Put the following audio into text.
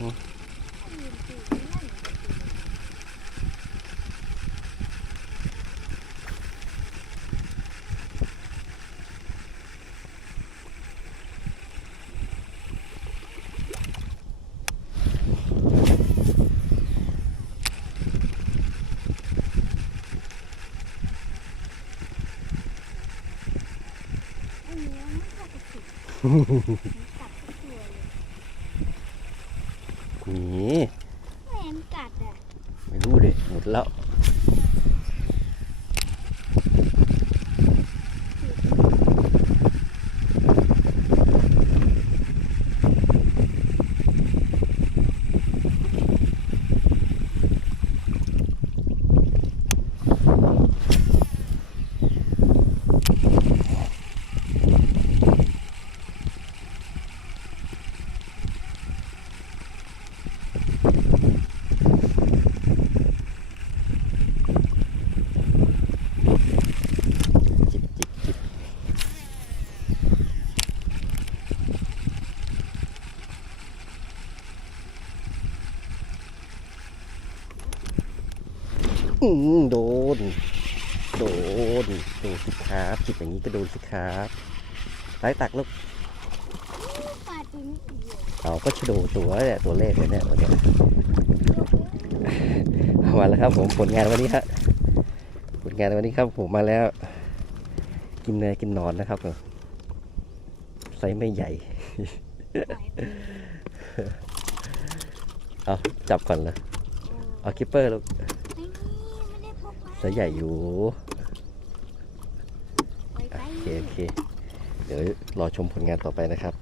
어. 호호호호 นี่แม่มันกัดอะ ไม่รู้ดิหมดแล้ว โดน โดน โดนสิครับจิบอย่างนี้ก็โดนสิครับไล่ตักลูกปลาตัวนี้อีกเลยเอาก็ชะโดตัวเนี่ยตัวเลขเลยเนี่ยวันเนี้ยเอามาแล้วครับ ผมผลงานวันนี้ครับผลงานวันนี้ครับผมมาแล้ว กินเนยกินหนอนนะครับผมไซส์ไม่ใหญ่ เอาจับก่อนเลยเอาคิปเปอร์ลูกไม่มีไม่ ได้พกมาไซส์ใหญ่อยู่โอเคโอเค เดี๋ยวรอชมผลงานต่อไปนะครับ